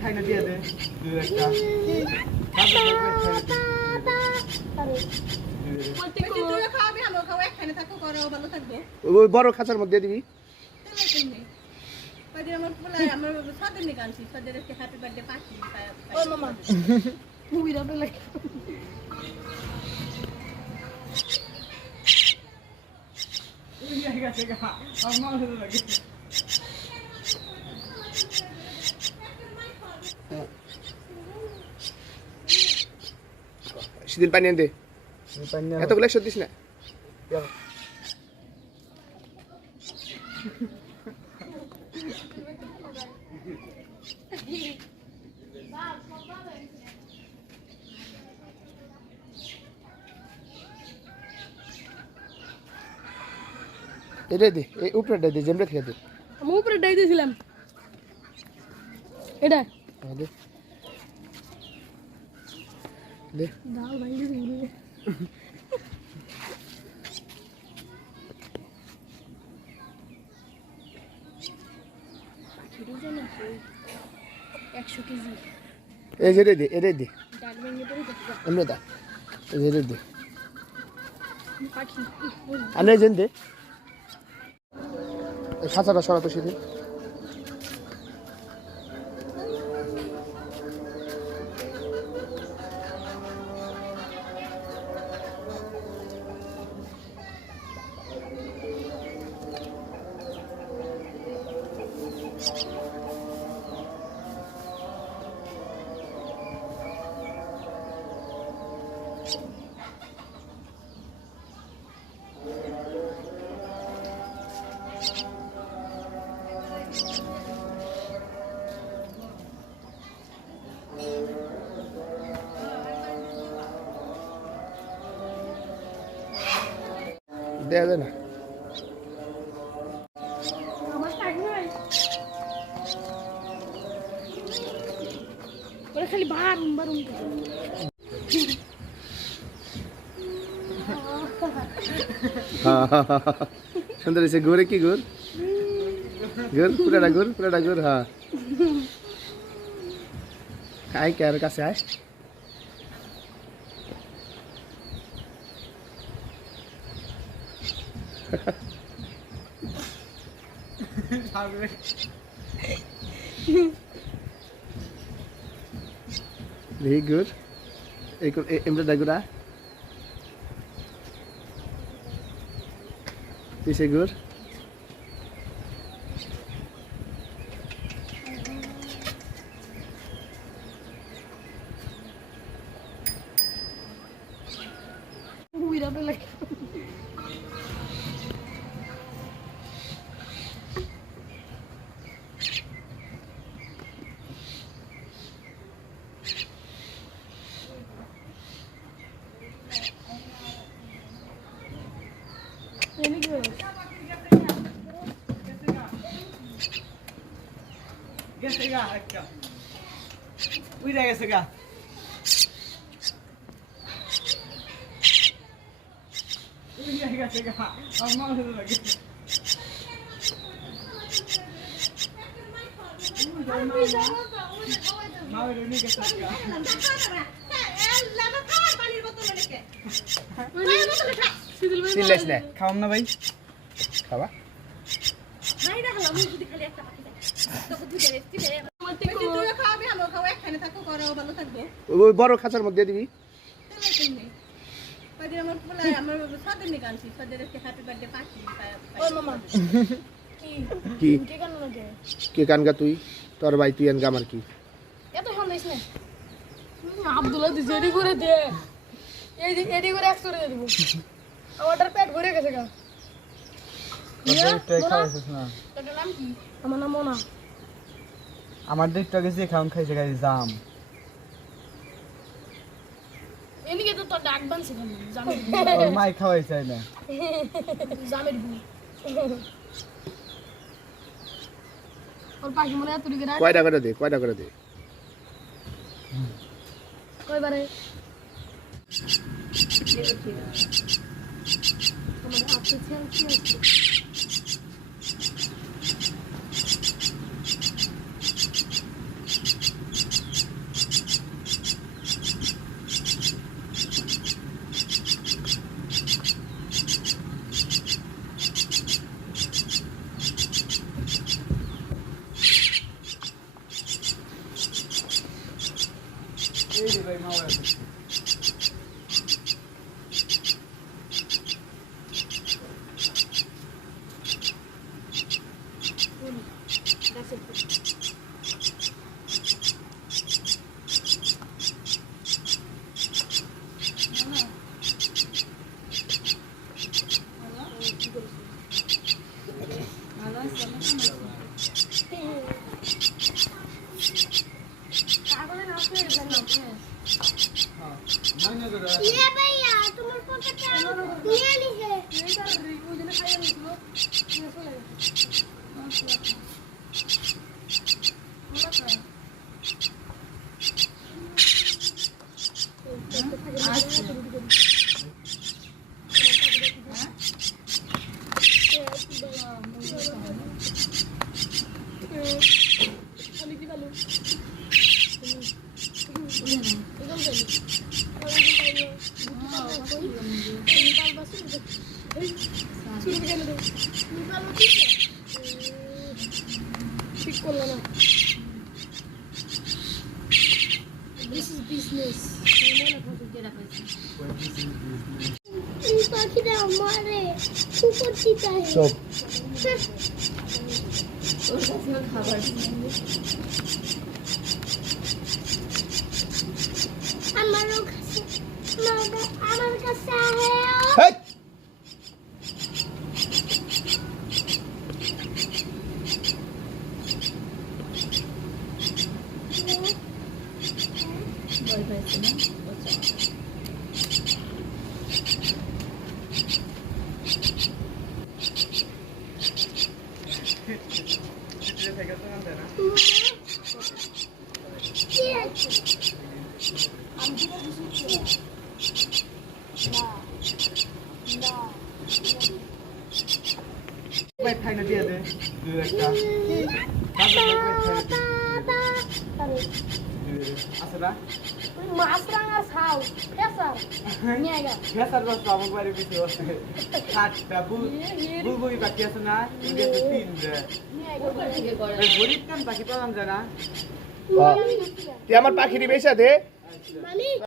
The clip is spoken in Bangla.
খাইনা দিয়ে দে দুই একটা ওই বড় খাঁচার মধ্যে দিবি সেদিন পানি আনতে এতগুলো একশো দিস না এটা দে এই উপরেটা দে যেমন থেকে দে আমি উপরেটাই দিয়েছিলাম এটা দে দে দাও ভাঙিয়ে দিবি এই যে দে এরে দে আমরা দা এই যে দে আনে যেন দে খাঁচাটা সরাতো সেদিন দেয়া যায় না খালি বারুম বারুম সুন্দর হয়েছে ঘুরে কি ঘুর ঘুর পুরাটা ঘুর হ্যাঁ আয় কে আর কাছে আয় Very good. Em rất good, ah? This is good. We don't like. Really good. Gese ga akka. Uida gese ga. Uida gese ga. Amma holo lage. Ma roni gese ga. সিলেস না খাওয়াম না ভাই খাবা নাই না হলো আমি যদি খালি একটা পাখি তো বুঝি রে সিলে মতে কো তুই খাওয়াবি আমরা খাওয়া একখানে থাকো করো ভালো থাকবে ওই বড় খাঁচার মধ্যে দিবি পাদি আমার বলে আমার সাদের নিকালছি সাদের কে হ্যাপি বার্থডে পাখি ও মামা কি কে কান লাগে কে কানগা তুই তোর ভাই তুই আনগা আমার কি এত হলাইছ না আব্দুল্লাহ দি জেডি করে দে এই এডি করে এক্স করে দেব আমাদের পেট ভরে গেছে গা তুই খাইছিস না তোর নাম কি আমার নাম মোনা আমার দেখটা গেছে খাওন খাইছে গাই জাম এদিকে তো তোর ডাক বানছে কেন জামের ওর মাই খাওয়াই চাই না জামের বু ওর পাখি মনে তুই করে কয়টা করে দে কয়বারে আমার হাতে ছেড়ে এই রে ভাই মাওয়া myna করে ये भैया तुम्हारे पॉकेट में ये नहीं है ঠিক করলো না দিস ইজ বিজনেস ये पाखी ना हमारे ऊपर सीता है সব हमारे का है হেই চিত্রে থেকে তো আনতে না ভাই খাই না দিয়ে দে দুই একটা আসলে মাছ রাঙা ছাও পেছার নিয়ে গা ফেসার বাস আমার বাড়ি পিছু আছে সাতটা বুলবুলি বাকি আছে না ওটা তো তিন রে নিয়ে গা গরিব কান বাকি পালাম জানা তুই আমার পাখিটি বেচা দে मामी